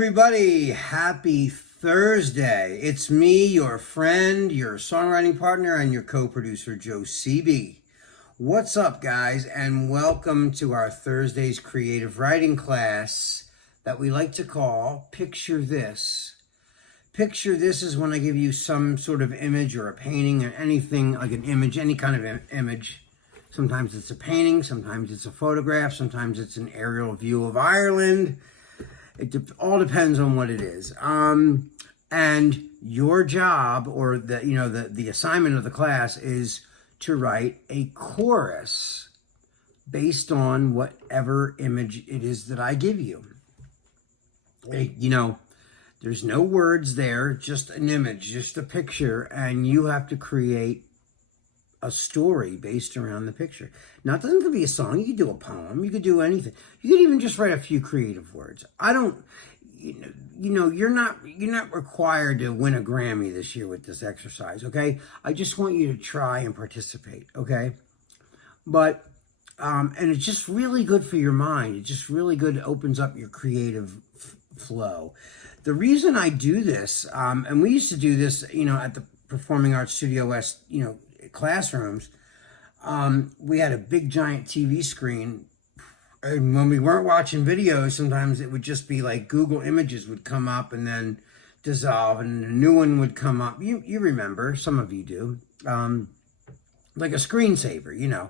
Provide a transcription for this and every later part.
everybody. Happy Thursday. It's me, your friend, your songwriting partner, and your co-producer, Joe CB. What's up, guys, and welcome to our Thursday's creative writing class that we like to call Picture This. Picture This is when I give you some sort of image or a painting or anything like an image, any kind of image. Sometimes it's a painting, sometimes it's a photograph, sometimes it's an aerial view of Ireland. It all depends on what it is. And your job, or the assignment of the class, is to write a chorus based on whatever image it is that I give you. There's no words there, just an image, just a picture, and you have to create a story based around the picture. Now, it doesn't have to be a song. You could do a poem. You could do anything. You could even just write a few creative words. You're not required to win a Grammy this year with this exercise, okay? I just want you to try and participate, okay? But, and it's just really good for your mind. It's just really good. It opens up your creative flow. The reason I do this, and we used to do this, at the Performing Arts Studio West, classrooms, we had a big giant TV screen, and when we weren't watching videos, sometimes it would just be like Google Images would come up and then dissolve, and a new one would come up. You remember, some of you do, like a screensaver,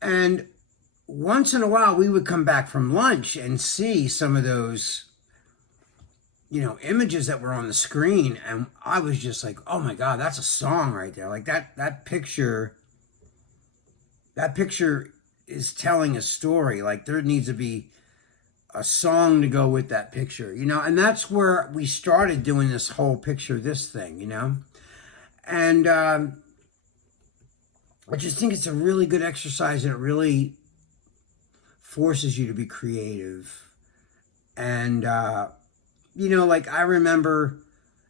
and once in a while we would come back from lunch and see some of those images that were on the screen, and I was just like, oh my God, that's a song right there. Like that picture is telling a story. Like there needs to be a song to go with that picture, and that's where we started doing this whole Picture This thing, and I just think it's a really good exercise, and it really forces you to be creative. And like I remember,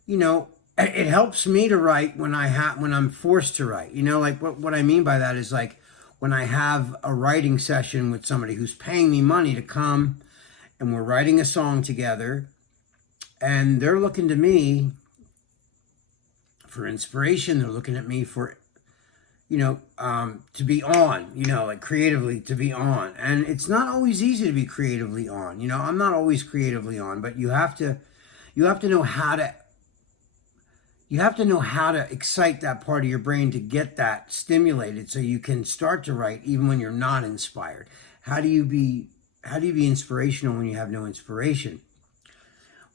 it helps me to write when I'm forced to write. Like what I mean by that is like when I have a writing session with somebody who's paying me money to come, and we're writing a song together, and they're looking to me for inspiration. They're looking at me for, to be on, like creatively to be on. And it's not always easy to be creatively on. I'm not always creatively on, but you have to know how to excite that part of your brain to get that stimulated so you can start to write even when you're not inspired. How do you be inspirational when you have no inspiration?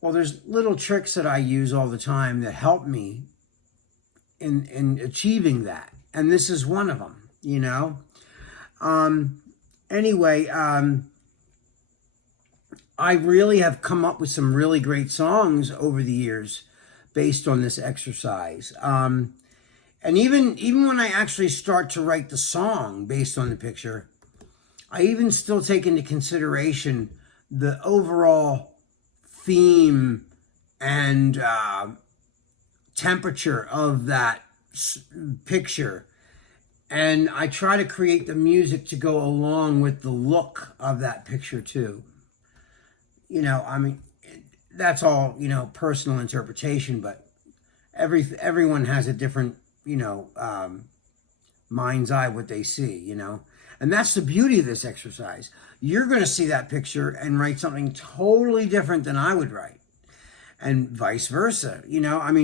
Well, there's little tricks that I use all the time that help me in achieving that. And this is one of them, I really have come up with some really great songs over the years based on this exercise. And even when I actually start to write the song based on the picture, I even still take into consideration the overall theme and temperature of that picture, and I try to create the music to go along with the look of that picture too. That's all personal interpretation, but everyone has a different mind's eye what they see, and that's the beauty of this exercise. You're going to see that picture and write something totally different than I would write, and vice versa.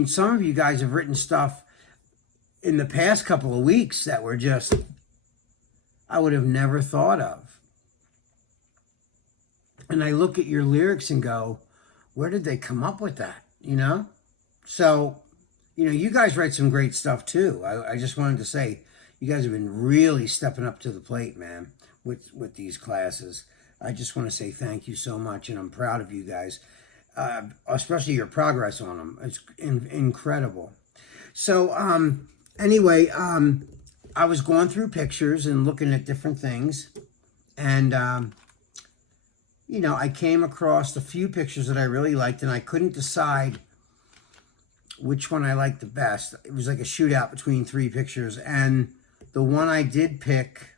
Some of you guys have written stuff in the past couple of weeks that were just, I would have never thought of. And I look at your lyrics and go, where did they come up with that? So, you guys write some great stuff too. I just wanted to say, you guys have been really stepping up to the plate, man, with these classes. I just want to say thank you so much, and I'm proud of you guys, especially your progress on them. It's incredible. So, I was going through pictures and looking at different things, and, I came across a few pictures that I really liked, and I couldn't decide which one I liked the best. It was like a shootout between three pictures, and the one I did pick,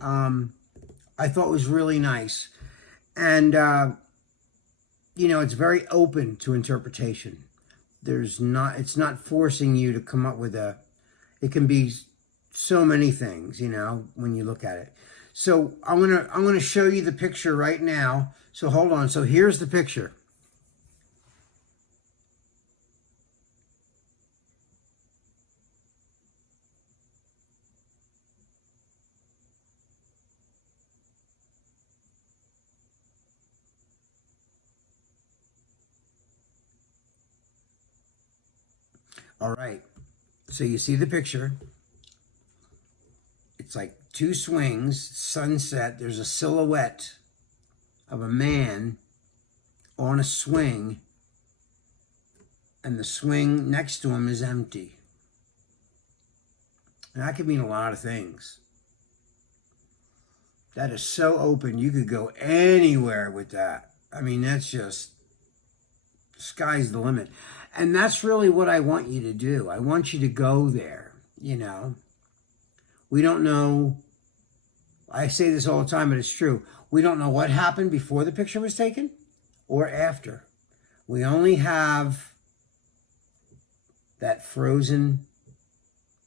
I thought was really nice. And it's very open to interpretation. It's not forcing you to come up with it can be so many things, when you look at it. So I'm gonna show you the picture right now. So hold on. So here's the picture. All right. So you see the picture. It's like two swings, sunset. There's a silhouette of a man on a swing, and the swing next to him is empty. And that could mean a lot of things. That is so open. You could go anywhere with that. I mean, that's just, sky's the limit. And that's really what I want you to do. I want you to go there, We don't know. I say this all the time, but it's true. We don't know what happened before the picture was taken or after. We only have that frozen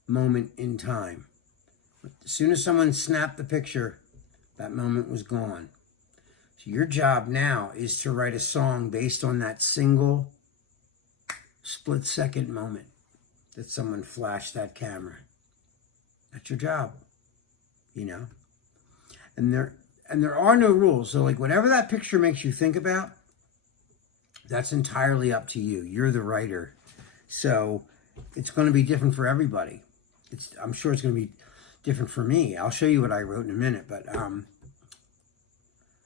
moment in time. As soon as someone snapped the picture, that moment was gone. So your job now is to write a song based on that single split-second moment that someone flashed that camera. That's your job, And there are no rules. So like whatever that picture makes you think about, that's entirely up to you. You're the writer. So it's going to be different for everybody. I'm sure it's going to be different for me. I'll show you what I wrote in a minute, but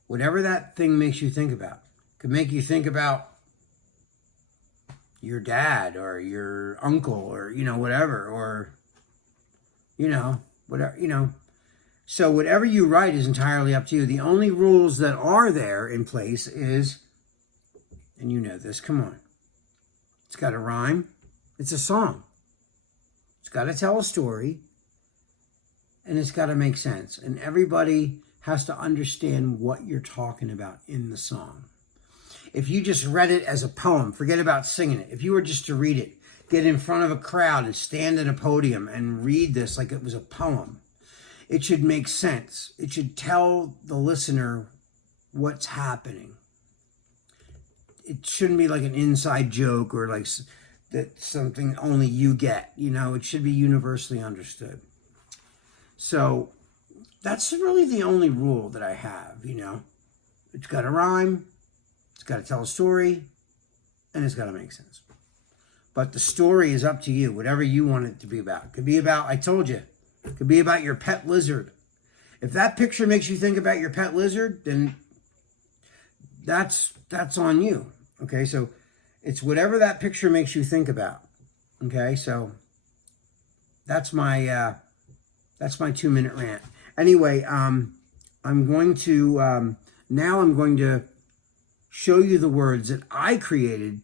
whatever that thing makes you think about, could make you think about your dad or your uncle or, whatever, or, whatever, So whatever you write is entirely up to you. The only rules that are there in place is, and you know this, come on. It's got to rhyme. It's a song. It's got to tell a story. And it's got to make sense. And everybody has to understand what you're talking about in the song. If you just read it as a poem, forget about singing it. If you were just to read it, get in front of a crowd and stand at a podium and read this like it was a poem, it should make sense. It should tell the listener what's happening. It shouldn't be like an inside joke or like that something only you get. It should be universally understood. So that's really the only rule that I have, It's got to rhyme, it's got to tell a story, and it's got to make sense. But the story is up to you, whatever you want it to be about. It could be about, I told you, it could be about your pet lizard. If that picture makes you think about your pet lizard, then that's on you. Okay, so it's whatever that picture makes you think about. Okay, so that's my 2-minute rant. Anyway, I'm going to show you the words that I created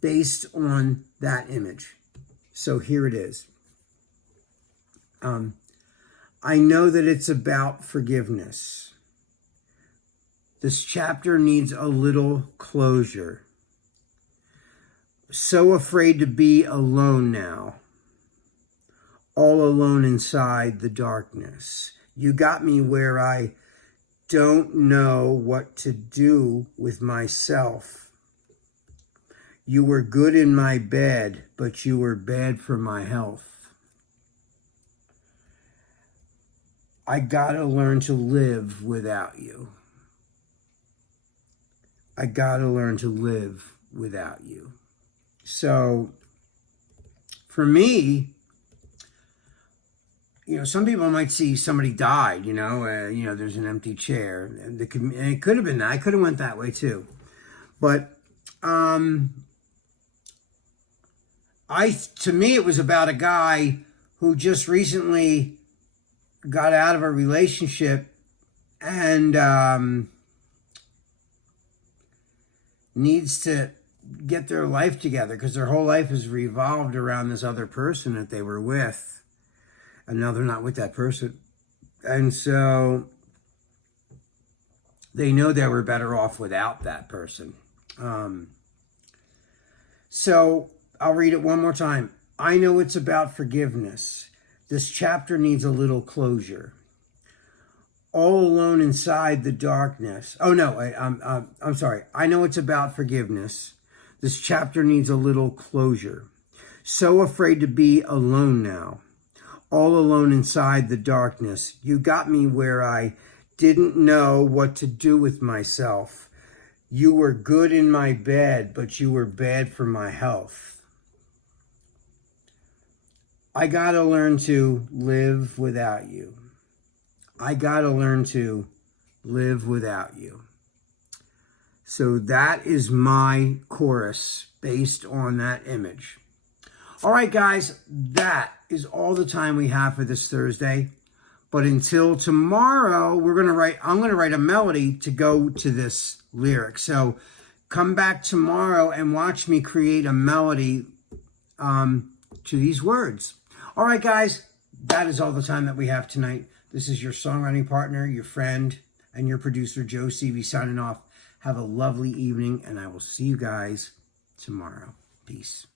based on that image. So here it is. I know that it's about forgiveness. This chapter needs a little closure. So afraid to be alone now. All alone inside the darkness. You got me where I don't know what to do with myself. You were good in my bed, but you were bad for my health. I gotta learn to live without you. I gotta learn to live without you. So, for me, some people might see somebody died, there's an empty chair. And it could have been that. I could have went that way too. But to me, it was about a guy who just recently got out of a relationship and needs to get their life together because their whole life is revolved around this other person that they were with. And now they're not with that person. And so they know they were better off without that person. So I'll read it one more time. I know it's about forgiveness. This chapter needs a little closure. All alone inside the darkness. Oh no, I'm sorry. I know it's about forgiveness. This chapter needs a little closure. So afraid to be alone now. All alone inside the darkness. You got me where I didn't know what to do with myself. You were good in my bed, but you were bad for my health. I gotta learn to live without you. I gotta learn to live without you. So that is my chorus based on that image. All right, guys, that is all the time we have for this Thursday. But until tomorrow, I'm gonna write a melody to go to this lyric. So come back tomorrow and watch me create a melody to these words. All right, guys, that is all the time that we have tonight. This is your songwriting partner, your friend, and your producer, Joe Seavey, signing off. Have a lovely evening, and I will see you guys tomorrow. Peace.